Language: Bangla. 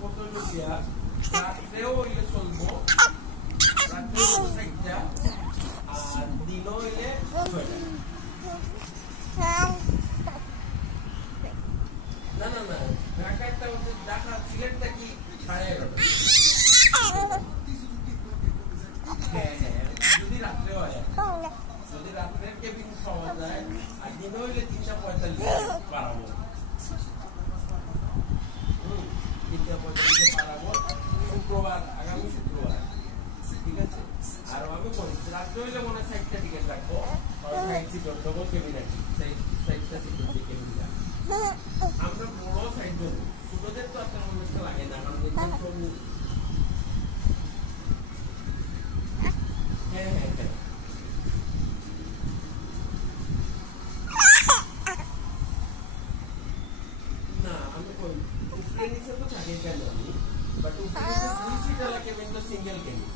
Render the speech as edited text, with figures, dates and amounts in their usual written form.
কত লুকিয়া রাত্রেও হইলে চলবো রাত্রেও সাইডটা আর দিনও হইলে 6টা না না না ঢাকাটা হচ্ছে ঢাকা সিলেটটা কি 11:30 হ্যাঁ যদি রাত্রে হয় যদি রাত্রের কেবিন পাওয়া যায় আর দিন হইলে 3:45 পারাবো 3:45 পারাবো শুক্রবার আগামী শুক্রবার ঠিক আছে আর আমি বলছি রাত্রে হইলে মনে 60টা টিকিট রাখবো সাইড সিট ডবল কেবিন আছে সাইডটা সিট কেবিন আমরা বড় সাইড দেবো ছোটদের তো আপনার মনে লাগে না আমাদের হ্যাঁ হ্যাঁ হ্যাঁ না আমি কই উপরে নিচে তো থাকে কেন আমি বাট উপরে নিচে দুই সিট লাগে কিন্তু সিঙ্গেল কেবিন